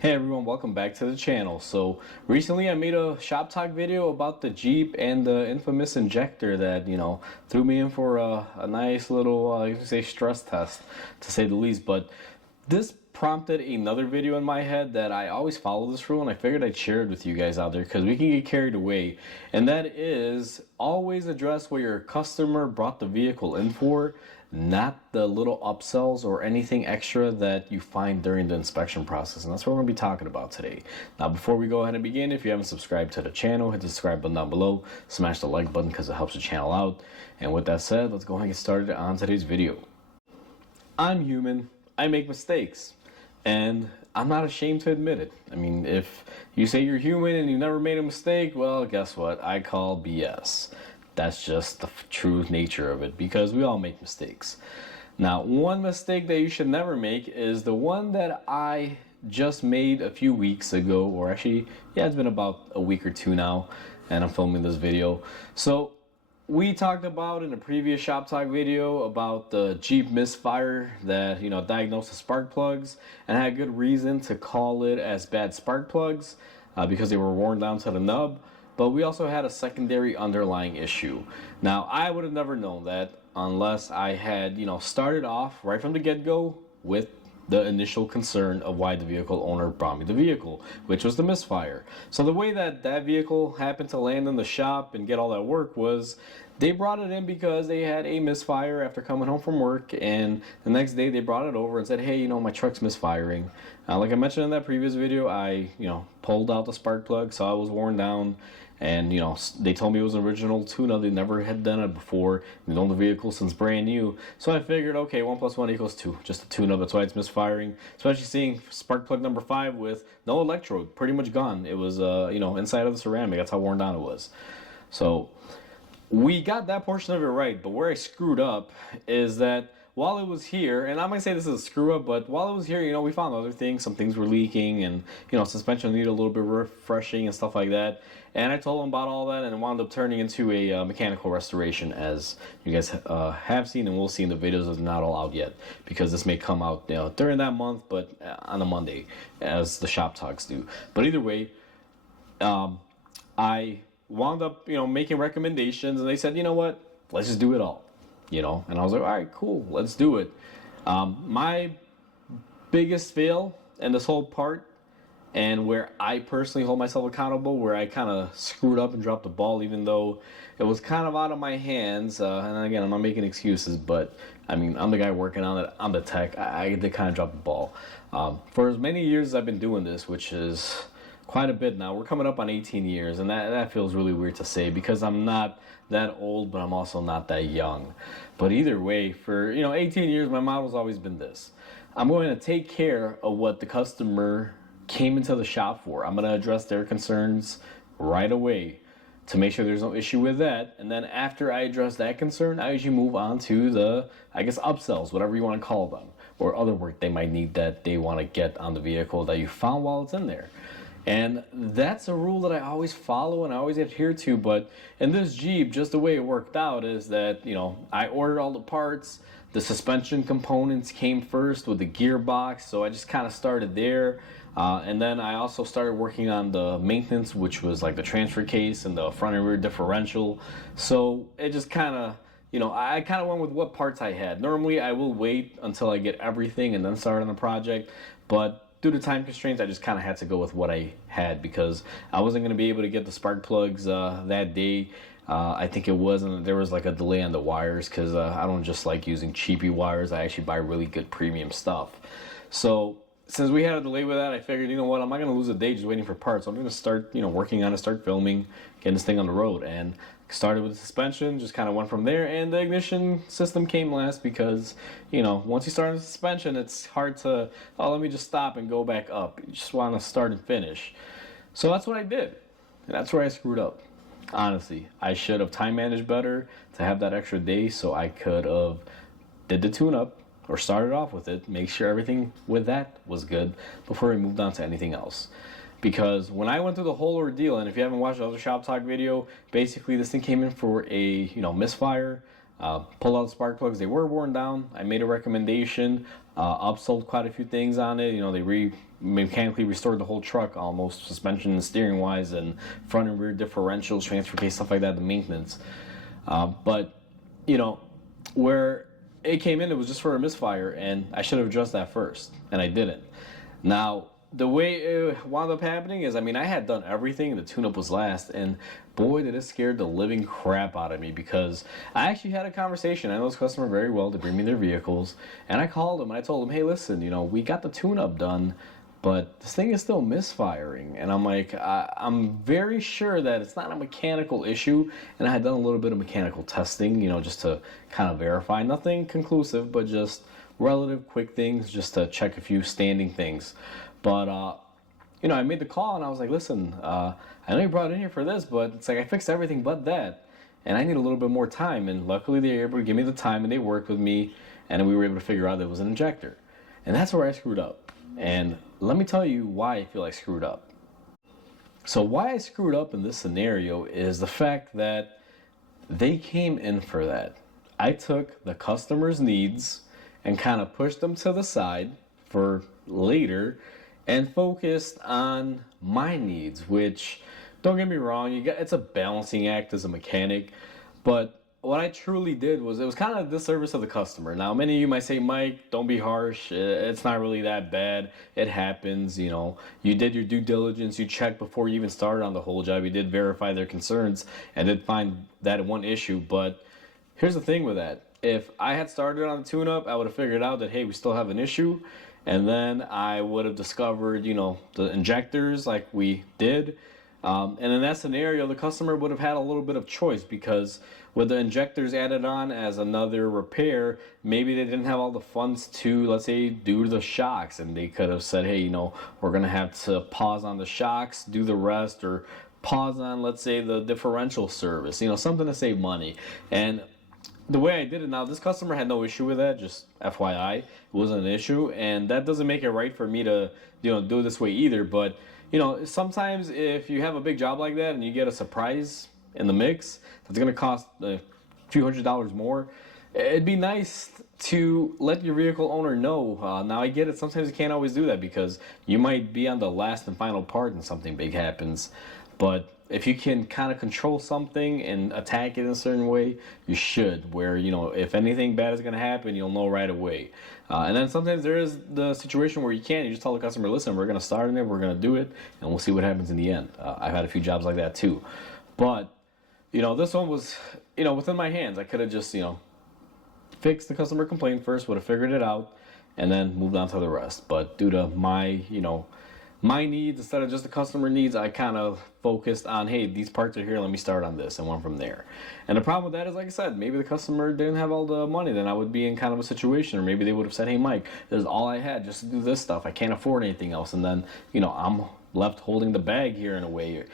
Hey everyone, welcome back to the channel. So recently I made a shop talk video about the Jeep and the infamous injector that, threw me in for a nice little, you can say stress test to say the least. But this prompted another video in my head that I always follow this rule and I figured I'd share it with you guys out there because we can get carried away. And that is always address what your customer brought the vehicle in for, not the little upsells or anything extra that you find during the inspection process. And that's what we're going to be talking about today. Now, before we go ahead and begin, if you haven't subscribed to the channel, hit the subscribe button down below, smash the like button because it helps the channel out. And with that said, let's go ahead and get started on today's video. I'm human. I make mistakes. And I'm not ashamed to admit it. I mean, if you say you're human and you never made a mistake, well, guess what? I call BS. That's just the true nature of it because we all make mistakes. Now, one mistake that you should never make is the one that I just made a few weeks ago, or actually, yeah, it's been about a week or two now, and I'm filming this video. So, we talked about in a previous shop talk video about the Jeep misfire that, diagnosed the spark plugs and had good reason to call it as bad spark plugs because they were worn down to the nub. But we also had a secondary underlying issue. Now, I would have never known that unless I had, started off right from the get-go with the initial concern of why the vehicle owner brought me the vehicle, which was the misfire. So the way that that vehicle happened to land in the shop and get all that work was they brought it in because they had a misfire after coming home from work, and the next day they brought it over and said, hey, my truck's misfiring. Like I mentioned in that previous video, I, pulled out the spark plug, saw it was worn down, and they told me it was an original tune-up. They never had done it before. They've owned the vehicle since brand new, so I figured, okay, 1 + 1 = 2, just a tune-up. That's why it's misfiring. Especially seeing spark plug number 5 with no electrode, pretty much gone. It was inside of the ceramic. That's how worn down it was. So we got that portion of it right, but where I screwed up is that while it was here, and I'm going to say this is a screw up, but while it was here, we found other things. Some things were leaking and, suspension needed a little bit refreshing and stuff like that. And I told them about all that, and it wound up turning into a mechanical restoration, as you guys have seen and will see in the videos. It's not all out yet because this may come out during that month, but on a Monday, as the shop talks do. But either way, I wound up, making recommendations, and they said, you know what, let's just do it all. And I was like, all right, cool, let's do it. My biggest fail in this whole part, and where I personally hold myself accountable, where I kind of screwed up and dropped the ball, even though it was kind of out of my hands. And again, I'm not making excuses, but I mean, I'm the guy working on it. I'm the tech. I did kind of drop the ball. For as many years as I've been doing this, which is quite a bit now. We're coming up on 18 years, and that feels really weird to say because I'm not that old, but I'm also not that young. But either way, for 18 years, my model's always been this. I'm going to take care of what the customer came into the shop for. I'm going to address their concerns right away to make sure there's no issue with that. And then after I address that concern, I usually move on to the, upsells, whatever you want to call them, or other work they might need that they want to get on the vehicle that you found while it's in there. And that's a rule that I always follow and I always adhere to. But in this Jeep, just the way it worked out is that, I ordered all the parts. The suspension components came first with the gearbox, so I just kind of started there. And then I also started working on the maintenance, which was like the transfer case and the front and rear differential. So it just kind of, I kind of went with what parts I had. Normally I will wait until I get everything and then start on the project. But due to time constraints, I just kind of had to go with what I had because I wasn't going to be able to get the spark plugs that day. I think it wasn't, there was like a delay on the wires because I don't just like using cheapy wires. I actually buy really good premium stuff. So since we had a delay with that, I figured, what, I'm not going to lose a day just waiting for parts. So I'm going to start, working on it, start filming, getting this thing on the road. And started with the suspension, just kind of went from there. And the ignition system came last because, once you start the suspension, it's hard to, let me just stop and go back up. You just want to start and finish. So that's what I did. And that's where I screwed up. Honestly, I should have time managed better to have that extra day so I could have did the tune-up or started off with it, make sure everything with that was good before I moved on to anything else. Because when I went through the whole ordeal, and if you haven't watched the other shop talk video, basically this thing came in for a misfire. Pulled out the spark plugs. They were worn down. I made a recommendation, upsold quite a few things on it. They mechanically restored the whole truck almost, suspension and steering wise, and front and rear differentials, transfer case, stuff like that, the maintenance. But you know, where it came in, it was just for a misfire, and I should have addressed that first, and I didn't. Now, the way it wound up happening is, I mean, I had done everything, the tune-up was last, and boy, did it scare the living crap out of me, because I actually had a conversation. I know this customer very well to bring me their vehicles, and I called him and I told him, hey, listen, you know, we got the tune-up done, but this thing is still misfiring. And I'm like, I'm very sure that it's not a mechanical issue, and I had done a little bit of mechanical testing, you know, just to kind of verify. Nothing conclusive, but just relative quick things, just to check a few standing things. But, you know, I made the call and I was like, listen, I know you brought it in here for this, but it's like I fixed everything but that, and I need a little bit more time. And luckily they were able to give me the time, and they worked with me, and we were able to figure out that it was an injector. And that's where I screwed up. And let me tell you why I feel I screwed up. So why I screwed up in this scenario is the fact that they came in for that. I took the customer's needs and kind of pushed them to the side for later and focused on my needs, which, don't get me wrong, it's a balancing act as a mechanic, but what I truly did was, it was kind of a disservice of the customer. Now, many of you might say, Mike, don't be harsh. It's not really that bad. It happens, you know. You did your due diligence. You checked before you even started on the whole job. You did verify their concerns and did find that one issue. But here's the thing with that. If I had started on the tune-up, I would have figured out that, hey, we still have an issue. And then I would have discovered, you know, the injectors like we did. And in that scenario, the customer would have had a little bit of choice, because with the injectors added on as another repair, maybe they didn't have all the funds to, let's say, do the shocks, and they could have said, hey, you know, we're going to have to pause on the shocks, do the rest, or pause on, let's say, the differential service, you know, something to save money. And the way I did it now, this customer had no issue with that, just FYI, it wasn't an issue, and that doesn't make it right for me to, you know, do it this way either. But you know, sometimes if you have a big job like that and you get a surprise in the mix that's going to cost a few $100s more, it'd be nice to let your vehicle owner know. Now, I get it, sometimes you can't always do that because you might be on the last and final part and something big happens. But if you can kind of control something and attack it in a certain way, you should, where, you know, if anything bad is going to happen, you'll know right away. And then sometimes there is the situation where you can't. You just tell the customer, listen, we're going to start in it, we're going to do it, and we'll see what happens in the end. I've had a few jobs like that too. But, you know, this one was, you know, within my hands. I could have just, you know, fixed the customer complaint first, would have figured it out, and then moved on to the rest. But due to my, you know, my needs instead of just the customer needs, I kind of focused on, hey, these parts are here, let me start on this, and went from there. And the problem with that is, like I said, maybe the customer didn't have all the money, then I would be in kind of a situation, or maybe they would have said, hey, Mike, this is all I had just to do this stuff, I can't afford anything else, and then, you know, I'm left holding the bag here in a way,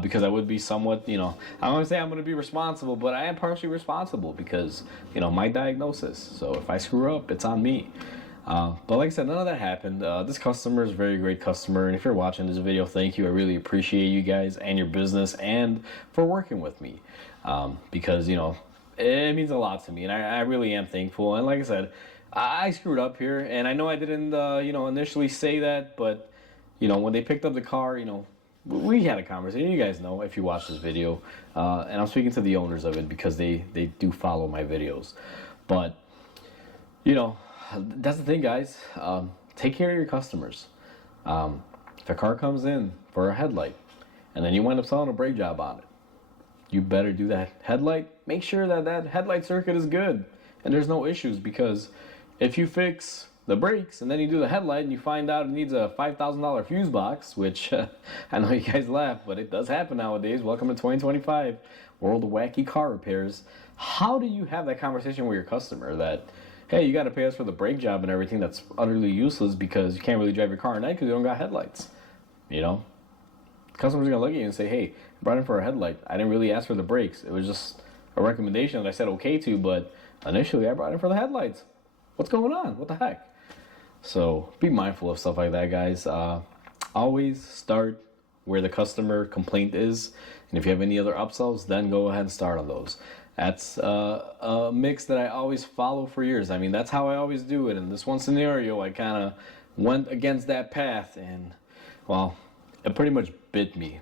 because I would be somewhat, you know, I don't want to say I'm going to be responsible, but I am partially responsible because, you know, my diagnosis. So if I screw up, it's on me. But like I said, none of that happened. This customer is a very great customer, and if you're watching this video, thank you. I really appreciate you guys and your business and for working with me, because, you know, it means a lot to me, and I really am thankful. And like I said, I screwed up here, and I know I didn't, you know, initially say that, but, you know, when they picked up the car, you know, we had a conversation. You guys know if you watch this video, and I'm speaking to the owners of it because they do follow my videos. But, you know, that's the thing, guys. Take care of your customers. If a car comes in for a headlight and then you wind up selling a brake job on it, you better do that headlight. Make sure that that headlight circuit is good and there's no issues, because if you fix the brakes and then you do the headlight and you find out it needs a $5,000 fuse box, which I know you guys laugh, but it does happen nowadays. Welcome to 2025, world of wacky car repairs. How do you have that conversation with your customer that, hey, you got to pay us for the brake job and everything that's utterly useless because you can't really drive your car at night because you don't got headlights? You know? Customers are going to look at you and say, hey, I brought in for a headlight. I didn't really ask for the brakes. It was just a recommendation that I said okay to, but initially I brought in for the headlights. What's going on? What the heck? So be mindful of stuff like that, guys. Always start where the customer complaint is. And if you have any other upsells, then go ahead and start on those. That's a mix that I always follow for years. I mean, that's how I always do it. In this one scenario, I kind of went against that path, and well, it pretty much bit me.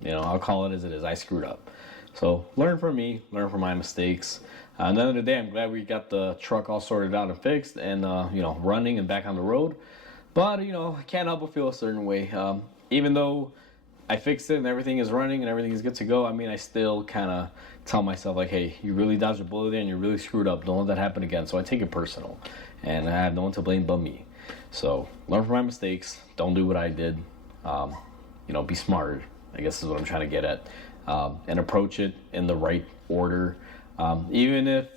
You know, I'll call it as it is. I screwed up. So learn from me, learn from my mistakes. At the end of the day, I'm glad we got the truck all sorted out and fixed, and you know, running and back on the road. But you know, I can't help but feel a certain way. Even though I fixed it and everything is running and everything is good to go, I mean, I still kind of tell myself like, hey, you really dodged a bullet there and you really screwed up. Don't let that happen again. So I take it personal, and I have no one to blame but me. So learn from my mistakes. Don't do what I did. You know, be smart, I guess is what I'm trying to get at, and approach it in the right order. Even if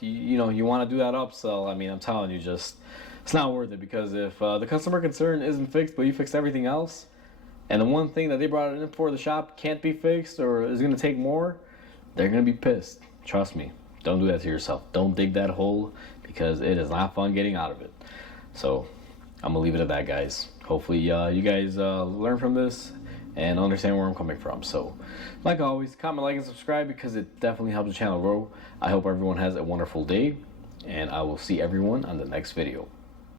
you know, you want to do that upsell, I mean, I'm telling you, just it's not worth it, because if the customer concern isn't fixed, but you fixed everything else, and the one thing that they brought it in for, the shop, can't be fixed or is going to take more, they're going to be pissed. Trust me. Don't do that to yourself. Don't dig that hole, because it is not fun getting out of it. So I'm going to leave it at that, guys. Hopefully you guys learn from this and understand where I'm coming from. So like always, comment, like, and subscribe, because it definitely helps the channel grow. I hope everyone has a wonderful day, and I will see everyone on the next video.